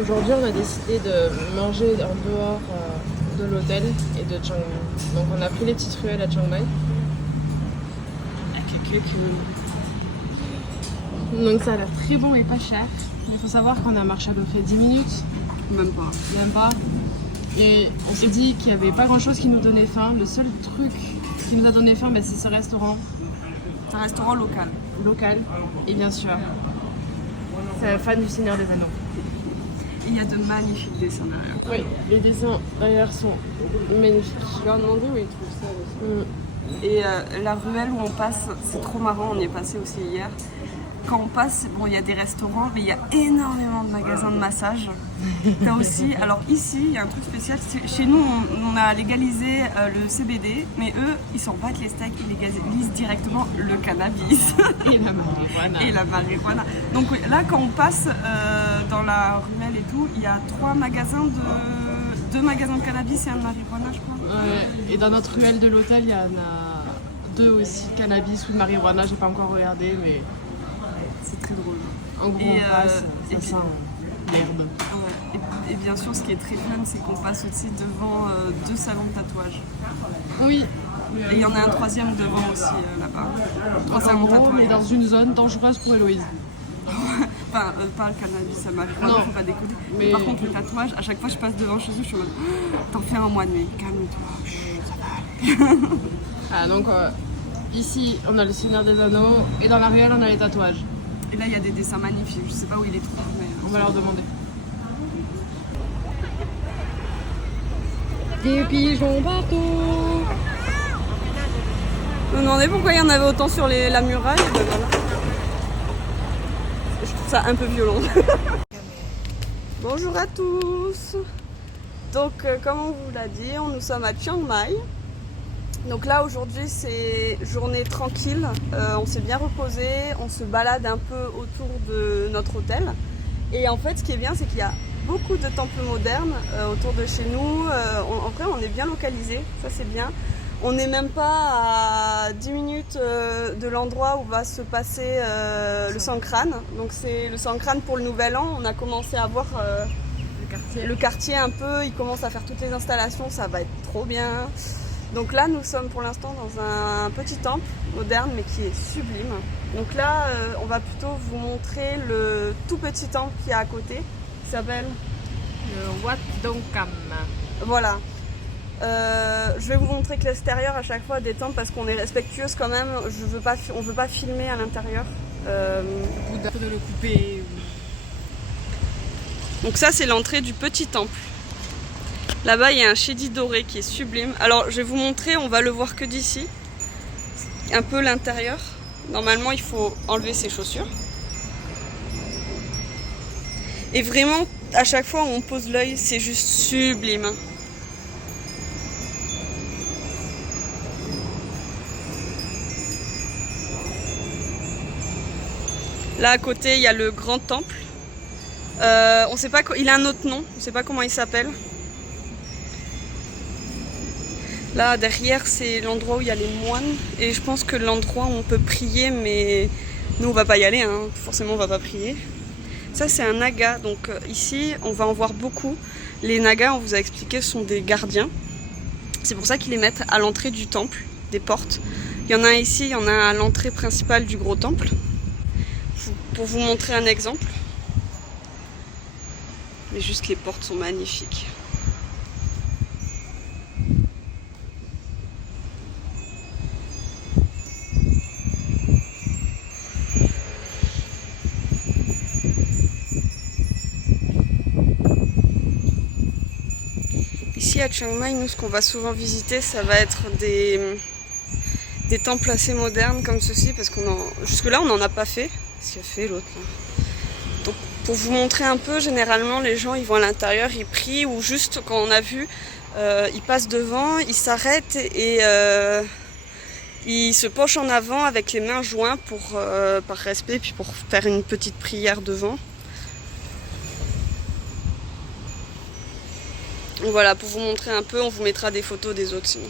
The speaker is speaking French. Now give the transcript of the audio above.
Aujourd'hui, on a décidé de manger en dehors de l'hôtel et de Chiang Mai. Donc, on a pris les petites ruelles à Chiang Mai. Donc, ça a l'air très bon et pas cher. Il faut savoir qu'on a marché à peu près 10 minutes. Même pas. Même pas. Et on s'est dit qu'il n'y avait pas grand chose qui nous donnait faim. Le seul truc qui nous a donné faim, c'est ce restaurant. C'est un restaurant local. Local. Et bien sûr, c'est un fan du Seigneur des Anneaux. Il y a de magnifiques dessins derrière. Oui, les dessins derrière sont magnifiques. Je leur ai demandé où ils trouvent ça aussi. Et la ruelle où on passe, c'est trop marrant, on y est passé aussi hier. Quand on passe, bon, il y a des restaurants, mais il y a énormément de magasins de massage. T'as aussi, alors ici, il y a un truc spécial. Chez nous, on a légalisé le CBD, mais eux, ils s'en battent les steaks, ils légalisent directement le cannabis. Et la marijuana. Et la marijuana. Donc là, quand on passe dans la ruelle et tout, il y a deux magasins de cannabis et un de marijuana, je crois. Ouais. Et dans notre ruelle de l'hôtel, il y en a 2 aussi, cannabis ou de marijuana. J'ai pas encore regardé, mais c'est très drôle. En gros, on passe, ça sent l'herbe. Ouais. Et bien sûr, ce qui est très fun, c'est qu'on passe aussi devant 2 salons de tatouage. Oui. Et il y en a un 3e devant aussi là-bas. 3 salons de tatouage. On est dans une zone dangereuse pour Héloïse. Enfin, pas le cannabis, ça m'a vraiment, faut pas déconner. Mais par contre, le tatouage, à chaque fois je passe devant chez eux, je suis en mode t'en fais un mois de mai, calme-toi, ça va aller. Donc ici, on a le Seigneur des Anneaux et dans la ruelle, on a les tatouages. Et là, il y a des dessins magnifiques, je sais pas où ils les trouvent, mais on va leur demander. Des pigeons partout. Je me demandais pourquoi il y en avait autant sur la muraille, et ben voilà. Je trouve ça un peu violent. Bonjour à tous. Donc comme on vous l'a dit, nous sommes à Chiang Mai. Donc là aujourd'hui c'est journée tranquille, on s'est bien reposé, on se balade un peu autour de notre hôtel. Et en fait ce qui est bien c'est qu'il y a beaucoup de temples modernes autour de chez nous. En vrai on est bien localisé, ça c'est bien. On n'est même pas à 10 minutes de l'endroit où va se passer le Songkran. Donc c'est le Songkran pour le Nouvel An. On a commencé à voir le quartier un peu, il commence à faire toutes les installations, ça va être trop bien. Donc là nous sommes pour l'instant dans un petit temple moderne mais qui est sublime. Donc là on va plutôt vous montrer le tout petit temple qui est à côté, qui s'appelle le Wat Dong Kam. Voilà. Je vais vous montrer que l'extérieur à chaque fois des temples parce qu'on est respectueuse quand même, on veut pas filmer à l'intérieur. De le couper. Donc ça c'est l'entrée du petit temple. Là-bas il y a un chédi doré qui est sublime. Alors je vais vous montrer, on va le voir que d'ici. Un peu l'intérieur. Normalement il faut enlever ses chaussures. Et vraiment à chaque fois où on pose l'œil c'est juste sublime. Là à côté il y a le grand temple. On sait pas, il a un autre nom, on ne sait pas comment il s'appelle. Là derrière c'est l'endroit où il y a les moines et je pense que l'endroit où on peut prier, mais nous on va pas y aller, hein. Forcément on va pas prier. Ça c'est un naga, donc ici on va en voir beaucoup. Les nagas, on vous a expliqué, sont des gardiens. C'est pour ça qu'ils les mettent à l'entrée du temple, des portes. Il y en a un ici, il y en a un à l'entrée principale du gros temple. Pour vous montrer un exemple. Mais juste les portes sont magnifiques. Ici à Chiang Mai, nous ce qu'on va souvent visiter, ça va être des temples assez modernes comme ceci, parce jusque là on n'en a pas fait. Qu'est-ce qu'il a fait l'autre là? Donc pour vous montrer un peu, généralement les gens ils vont à l'intérieur, ils prient, ou juste quand on a vu, ils passent devant, ils s'arrêtent et ils se penchent en avant avec les mains jointes par respect, puis pour faire une petite prière devant. Voilà, pour vous montrer un peu, on vous mettra des photos des autres sinon.